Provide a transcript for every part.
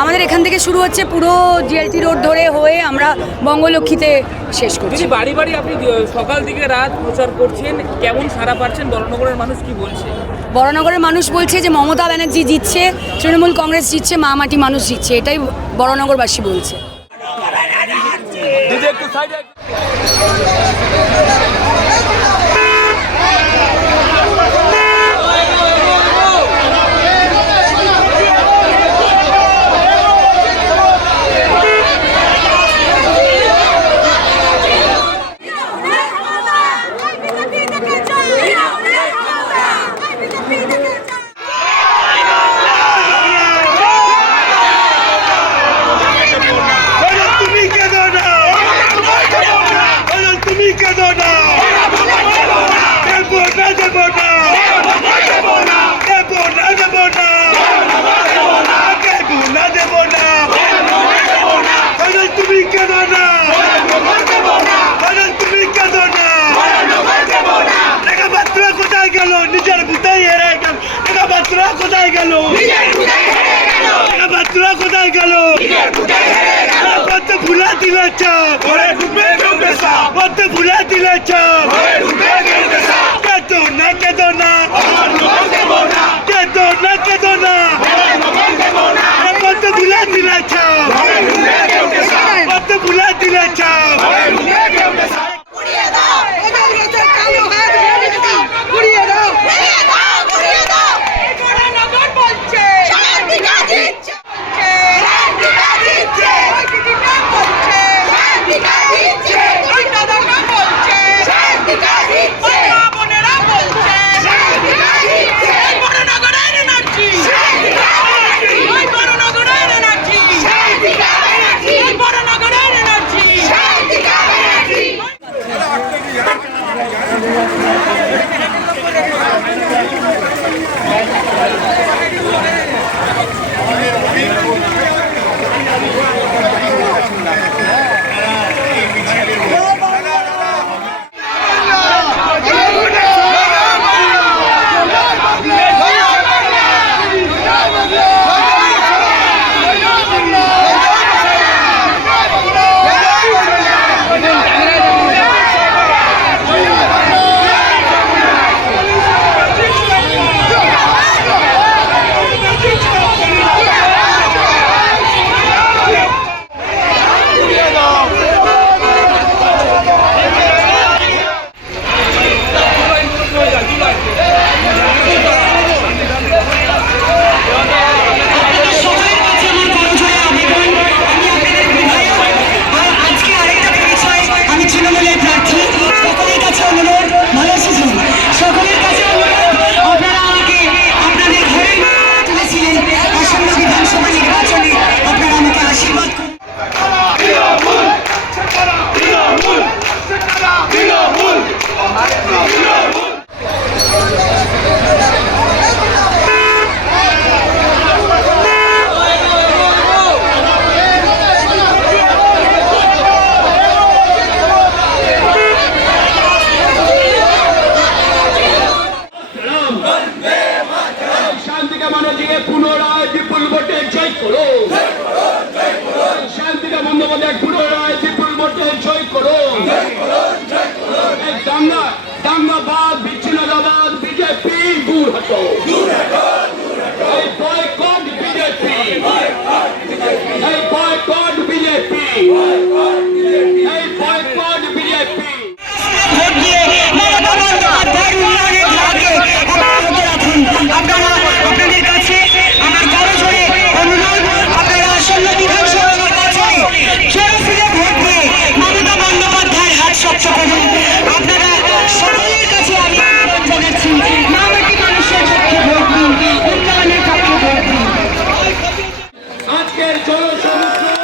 আমাদের এখান থেকে শুরু হচ্ছে, পুরো জিএলটি রোড ধরে হয়ে আমরা বঙ্গলক্ষ্মীতে শেষ করছি। বাড়ি বাড়ি আপনি সকাল থেকে রাত প্রচার করছেন, কেমন সাড়া পাচ্ছেন? বড়নগরের মানুষ কি বলছে? বড়নগরের মানুষ বলছে যে মমতা ব্যানার্জি জিতছে, তৃণমূল কংগ্রেস জিতছে, মা মাটি মানুষ জিতছে, এটাই বড়নগরবাসী বলছে। নিজের কোথায় হেরে গেল, বাচ্চারা কোথায় গেল, বাচ্চারা কোথায় গেল, ভুলা দিলে চাপ, ভুলা দিলে চাপ, কেতো না কেতো না, কেতো না কেতো না, ভুলা দিলে চাপ, ভুলা দিলে চাপ। পুনরায় বিপুল ভোটে জয় করো, শান্তিকা বন্দ্যোপাধ্যায় পুনরায় বিপুল ভোটে জয় করো। দাঙ্গাবাদ বিচ্ছিন্নতাবাদ বিজেপি দূর হটো, এই বয়কট বিজেপি, এই বয়কট বিজেপি, এই বয়কট বিজেপি। আপনাদের কাছে আমার বড় জোরে অনুরোধ, আপনারা আসন্ন বিধানসভা নির্বাচনে জোরফুলে ভোট দিয়ে মমতা বন্দ্যোপাধ্যায়ের হাত শক্ত করুন। আপনারা সকলের কাছে আমি আহ্বান জানাচ্ছি, মামাটি মানুষের পক্ষে ভোট দিন, উন্নয়নের পক্ষে ভোট দিন। আজকের জনসমস্যা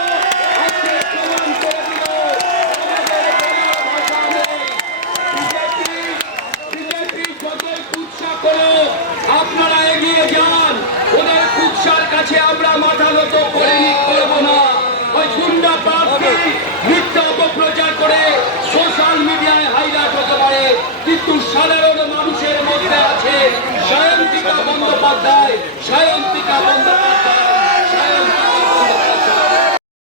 আপনারা এগিয়ে যান, ওদের কুৎসার কাছে আমরা মাথা নত করবো না। ওই গুন্ডা প্রার্থী মিথ্যা অপপ্রচার করে সোশ্যাল মিডিয়ায় হাইলাইট হতে পারে, কিন্তু সাধারণ মানুষের মধ্যে আছে সায়ন্তিকা বন্দ্যোপাধ্যায়, সায়ন্তিকা বন্দ্যোপাধ্যায়